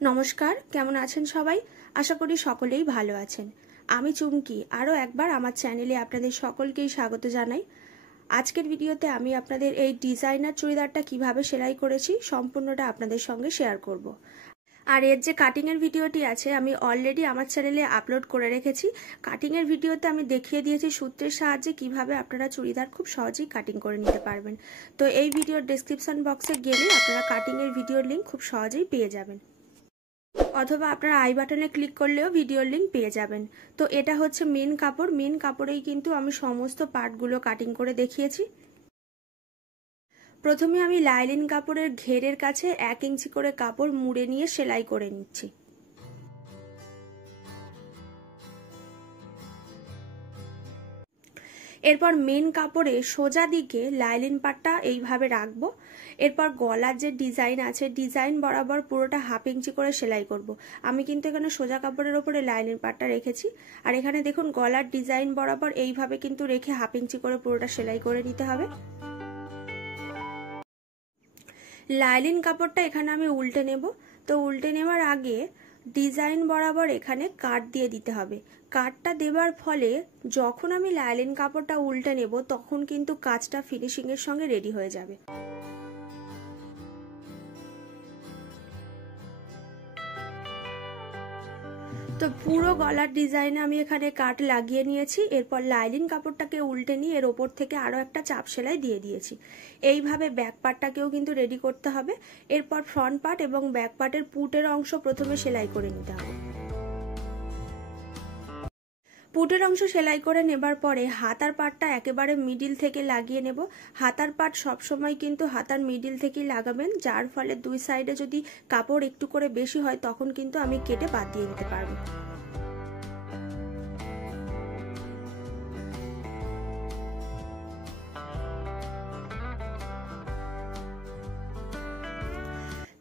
নমস্কার, কেমন আছেন সবাই? আশা করি সকলেই ভালো আছেন। আমি চুমকি আরও একবার আমার চ্যানেলে আপনাদের সকলকেই স্বাগত জানাই। আজকের ভিডিওতে আমি আপনাদের এই ডিজাইনার চুড়িদারটা কিভাবে সেলাই করেছি সম্পূর্ণটা আপনাদের সঙ্গে শেয়ার করব। আর এর যে কাটিংয়ের ভিডিওটি আছে আমি অলরেডি আমার চ্যানেলে আপলোড করে রেখেছি। কাটিংয়ের ভিডিওতে আমি দেখিয়ে দিয়েছি সূত্রের সাহায্যে কিভাবে আপনারা চুড়িদার খুব সহজেই কাটিং করে নিতে পারবেন। তো এই ভিডিওর ডেসক্রিপশন বক্সে গেলে আপনারা কাটিংয়ের ভিডিওর লিঙ্ক খুব সহজেই পেয়ে যাবেন, অথবা আপনারা আই বাটনে ক্লিক করলেও ভিডিওর লিঙ্ক পেয়ে যাবেন। তো এটা হচ্ছে মেন কাপড়। মেন কাপড়েই কিন্তু আমি সমস্ত পার্টগুলো কাটিং করে দেখিয়েছি। প্রথমে আমি লাইলিন কাপড়ের ঘেরের কাছে 1 ইঞ্চি করে কাপড় মুড়ে নিয়ে সেলাই করে নিচ্ছি। এরপর মেন কাপড়ে সোজা দিকে লাইলিন পাটটা এইভাবে রাখবো। এরপর গলার যে ডিজাইন আছে ডিজাইন বরাবর পুরোটা 1/2 ইঞ্চি করে সেলাই করব। আমি কিন্তু এখানে সোজা কাপড়ের ওপরে লাইলিন পাটটা রেখেছি। আর এখানে দেখুন গলার ডিজাইন বরাবর এইভাবে কিন্তু রেখে 1/2 ইঞ্চি করে পুরোটা সেলাই করে নিতে হবে। লাইলিন কাপড়টা এখানে আমি উল্টে নেব। তো উল্টে নেওয়ার আগে ডিজাইন বরাবর এখানে কাট দিয়ে দিতে হবে। কাটটা দেবার ফলে যখন আমি লাইলিন কাপড়টা উল্টে নেব তখন কিন্তু কাজটা ফিনিশিং এর সঙ্গে রেডি হয়ে যাবে। তো পুরো গলার ডিজাইনে আমি এখানে কাট লাগিয়ে নিয়েছি। এরপর লাইলিন কাপড়টাকে উল্টে নিয়ে এর ওপর থেকে আরো একটা চাপ সেলাই দিয়ে দিয়েছি। এইভাবে ব্যাক পার্টটাকেও কিন্তু রেডি করতে হবে। এরপর ফ্রন্ট পার্ট এবং ব্যাক পার্টের পুটের অংশ প্রথমে সেলাই করে নিতে হবে। পুটের অংশ সেলাই করে নেবার পরে হাতার পার্টটা একেবারে মিডিল থেকে লাগিয়ে নেব। হাতার পার্ট সবসময় কিন্তু হাতার মিডিল থেকেই লাগাবেন, যার ফলে দুই সাইডে যদি কাপড় একটু করে বেশি হয় তখন কিন্তু আমি কেটে বাদ দিয়ে দিতে পারবো।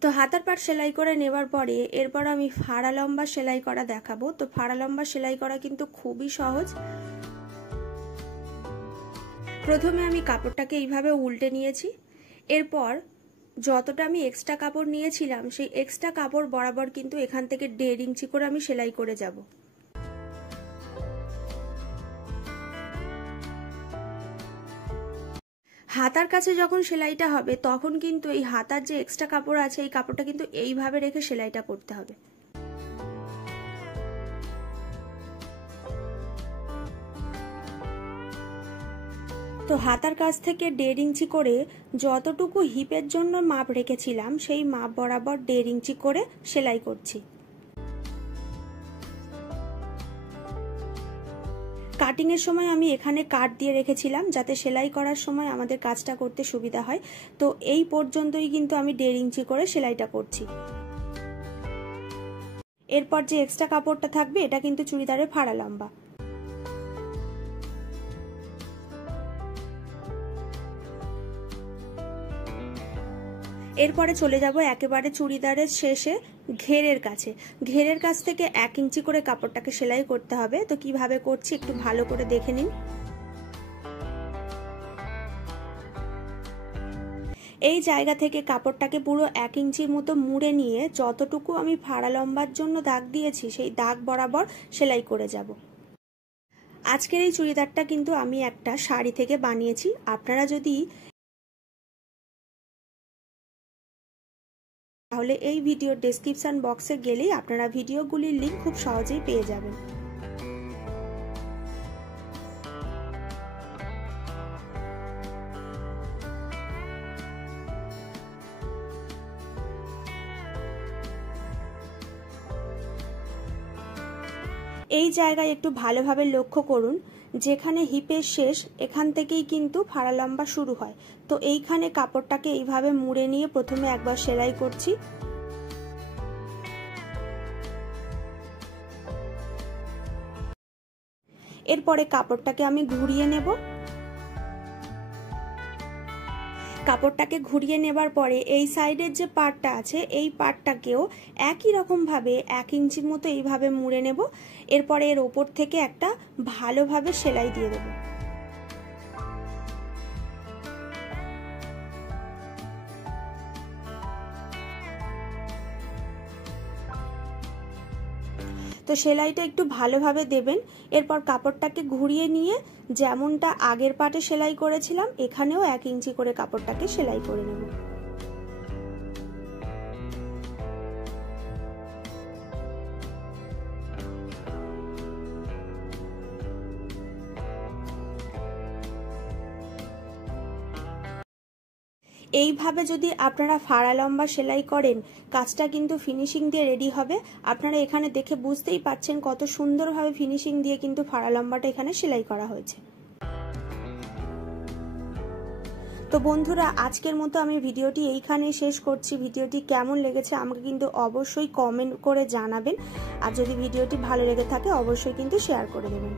তো হাতার পাট সেলাই করে নেবার পরে এরপর আমি ফাড়া লম্বা সেলাই করা দেখাবো। তো ফাড়া লম্বা সেলাই করা কিন্তু খুবই সহজ। প্রথমে আমি কাপড়টাকে এইভাবে উল্টে নিয়েছি। এরপর যতটা আমি এক্সট্রা কাপড় নিয়েছিলাম সেই এক্সট্রা কাপড় বরাবর কিন্তু এখান থেকে 1.5 ইঞ্চি করে আমি সেলাই করে যাব। হাতার কাছে যখন সেলাইটা হবে তখন কিন্তু এই হাতার যে এক্সট্রা কাপড় আছে এই কাপড়টা কিন্তু এইভাবে রেখে সেলাইটা করতে হবে। তো হাতার কাছ থেকে 1.5 ইঞ্চি করে যতটুকু হিপের জন্য মাপ রেখেছিলাম সেই মাপ বরাবর 1.5 ইঞ্চি করে সেলাই করছি। কাটিং এর সময় আমি এখানে কাট দিয়ে রেখেছিলাম যাতে সেলাই করার সময় আমাদের কাজটা করতে সুবিধা হয়। তো এই পর্যন্তই কিন্তু আমি 1.5 ইঞ্চি করে সেলাইটা করছি। এরপর যে এক্সট্রা কাপড়টা থাকবে এটা কিন্তু চুড়িদারের ফাড়া লম্বা। এরপরে চলে যাব একেবারে চুড়িদারের শেষে ঘেরের কাছে। ঘেরের কাছ থেকে 1 ইঞ্চি করে কাপড়টাকে সেলাই করতে হবে। তো কিভাবে করছি একটু ভালো করে দেখে নিন। এই জায়গা থেকে কাপড়টাকে পুরো 1 ইঞ্চির মতো মুড়ে নিয়ে যতটুকু আমি ফাড়া লম্বার জন্য দাগ দিয়েছি সেই দাগ বরাবর সেলাই করে যাব। আজকের এই চুড়িদারটা কিন্তু আমি একটা শাড়ি থেকে বানিয়েছি। আপনারা যদি তাহলে এই ভিডিওর ডেসক্রিপশন বক্সে গেলেই আপনারা ভিডিওগুলির লিংক খুব সহজেই পেয়ে যাবেন। এই জায়গায় একটু ভালোভাবে লক্ষ্য করুন, যেখানে হিপের শেষ এখান থেকেই কিন্তু ফাড়া লম্বা শুরু হয়। তো এইখানে কাপড়টাকে এইভাবে মুড়ে নিয়ে প্রথমে একবার সেলাই করছি। এরপরে কাপড়টাকে আমি ঘুরিয়ে নেব। কাপড়টাকে ঘুরিয়ে নেবার পরে এই সাইডের যে পার্টটা আছে এই পার্টটাকেও একই রকম ভাবে 1 ইঞ্চির মতো এইভাবে মুড়ে নেব। এরপরে এর ওপর থেকে একটা ভালোভাবে সেলাই দিয়ে দেব। তো সেলাইটা একটু ভালোভাবে দেবেন। এরপর কাপড়টাকে ঘুরিয়ে নিয়ে যেমনটা আগের পাটে সেলাই করেছিলাম এখানেও 1 ইঞ্চি করে কাপড়টাকে সেলাই করে নেব। এইভাবে যদি আপনারা ফাড়া লম্বা সেলাই করেন কাজটা কিন্তু ফিনিশিং দিয়ে রেডি হবে। আপনারা এখানে দেখে বুঝতেই পাচ্ছেন কত সুন্দরভাবে ফিনিশিং দিয়ে কিন্তু ফাড়া লম্বাটা এখানে সেলাই করা হয়েছে। তো বন্ধুরা আজকের মতো আমি ভিডিওটি এইখানেই শেষ করছি। ভিডিওটি কেমন লেগেছে আমাকে কিন্তু অবশ্যই কমেন্ট করে জানাবেন, আর যদি ভিডিওটি ভালো লেগে থাকে অবশ্যই কিন্তু শেয়ার করে দেবেন।